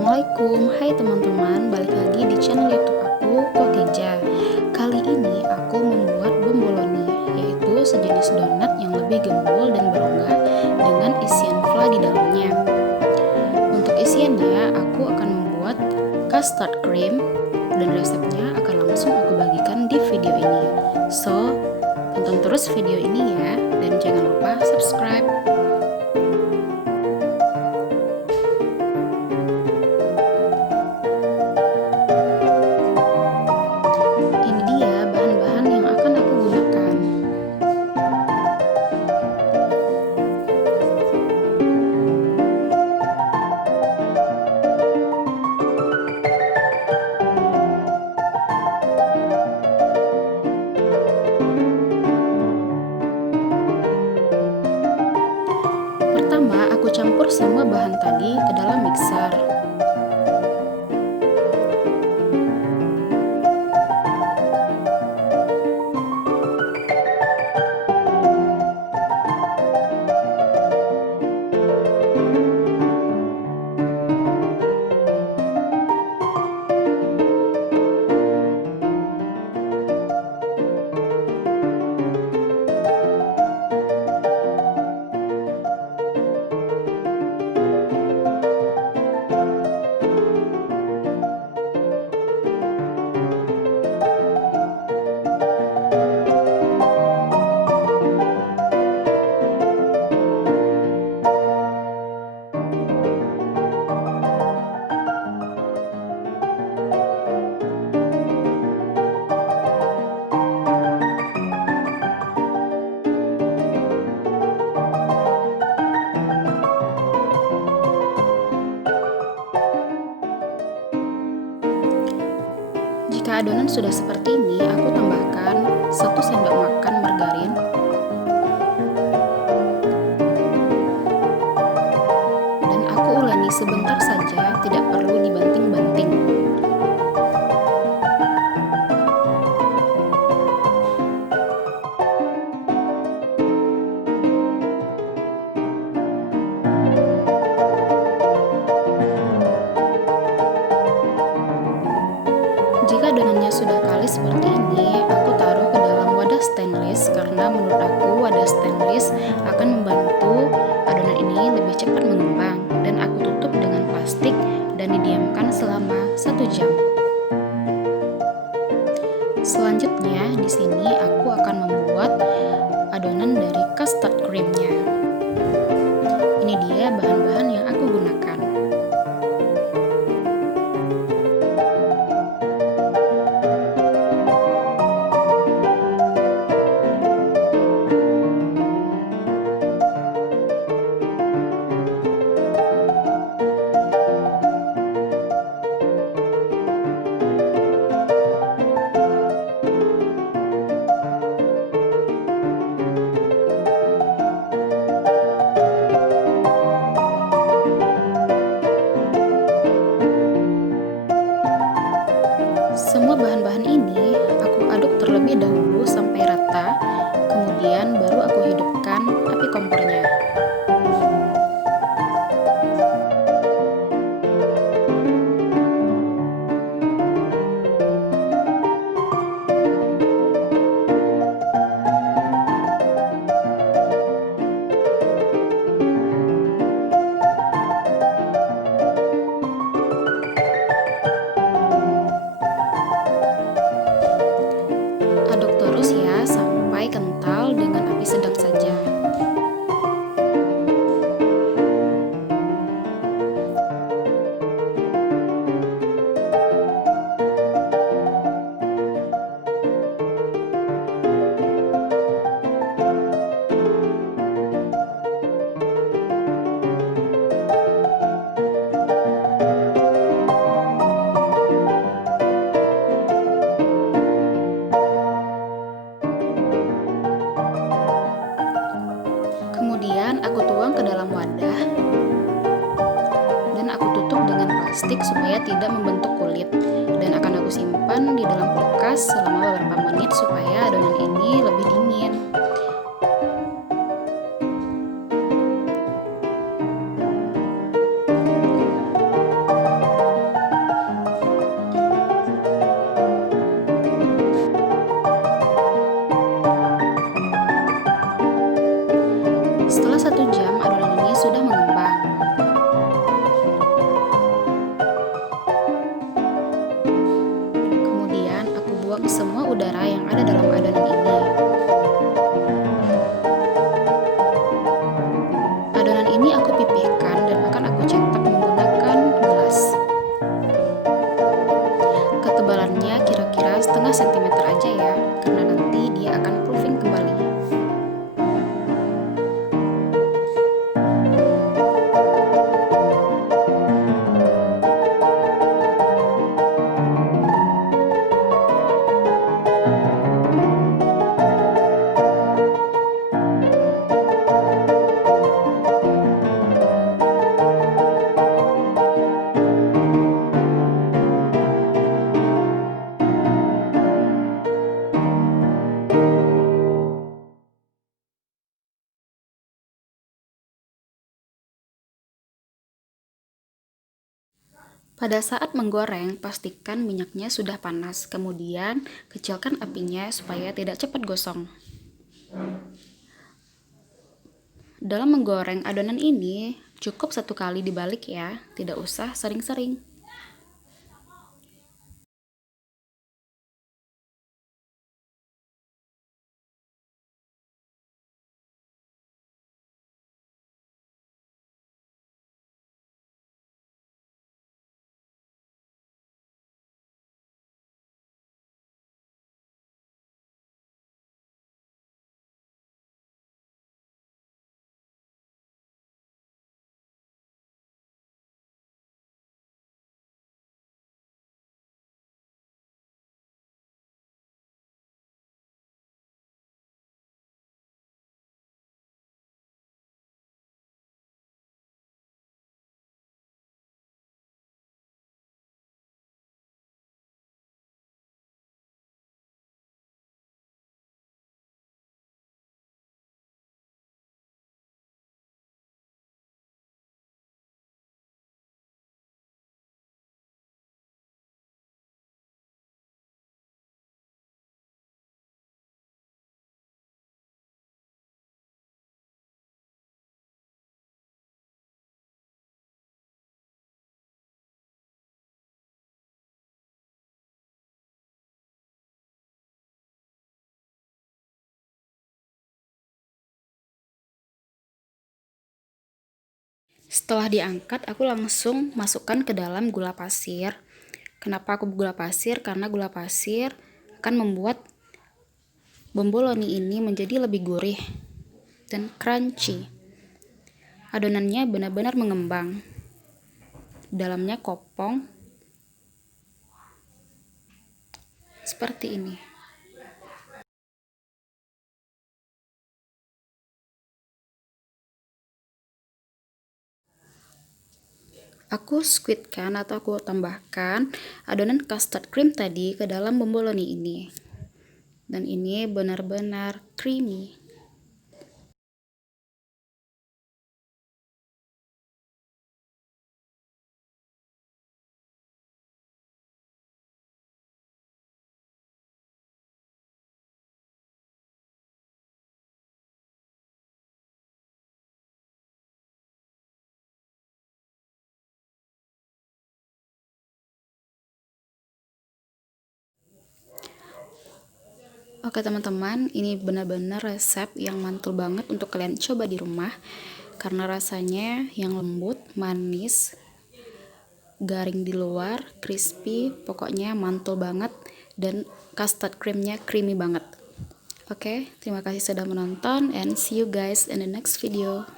Assalamualaikum, hai teman-teman, balik lagi di channel YouTube aku, Kokeja. Kali ini aku membuat bomboloni, yaitu sejenis donat yang lebih gembul dan berongga dengan isian fla di dalamnya. Untuk isiannya, aku akan membuat custard cream dan resepnya akan langsung aku bagikan di video ini. So, tonton terus video ini ya, dan jangan lupa subscribe. Pertama, aku campur semua bahan tadi ke dalam mixer. Jika adonan sudah seperti ini, aku tambahkan 1 sendok makan margarin, dan aku uleni sebentar saja, tidak perlu dibanting-banting. Jika adonannya sudah kalis seperti ini, aku taruh ke dalam wadah stainless karena menurut aku wadah stainless akan membantu adonan ini lebih cepat mengembang, dan aku tutup dengan plastik dan didiamkan selama 1 jam. Selanjutnya di sini aku akan membuat adonan dari custard creamnya. Ini dia bahan-bahan yang aku gunakan. Semua bahan-bahan ini aku aduk terlebih dahulu sampai rata, kemudian baru aku hidupkan api kompornya. Aduk terus ya sampai kental dengan api sedang saja. Kemudian aku tuang ke dalam wadah dan aku tutup dengan plastik supaya tidak membentuk kulit, dan akan aku simpan di dalam kulkas selama beberapa menit supaya adonan ini lebih dingin. buang semua udara yang ada dalam adonan ini. Adonan ini aku pipihkan dan akan aku cetak menggunakan gelas. Ketebalannya kira-kira setengah sentimeter aja ya, karena nanti dia akan proofing kembali. Pada saat menggoreng, pastikan minyaknya sudah panas. Kemudian, kecilkan apinya supaya tidak cepat gosong. Dalam menggoreng adonan ini, cukup 1 kali dibalik ya, tidak usah sering-sering. Setelah diangkat, aku langsung masukkan ke dalam gula pasir. Kenapa aku gula pasir? Karena gula pasir akan membuat bomboloni ini menjadi lebih gurih dan crunchy. Adonannya benar-benar mengembang. Dalamnya kopong. Seperti ini. Aku squidkan atau aku tambahkan adonan custard cream tadi ke dalam bomboloni ini. Dan ini benar-benar creamy. Oke teman-teman, ini benar-benar resep yang mantul banget untuk kalian coba di rumah. Karena rasanya yang lembut, manis, garing di luar, crispy, pokoknya mantul banget. Dan custard creamnya creamy banget. Oke, terima kasih sudah menonton and see you guys in the next video.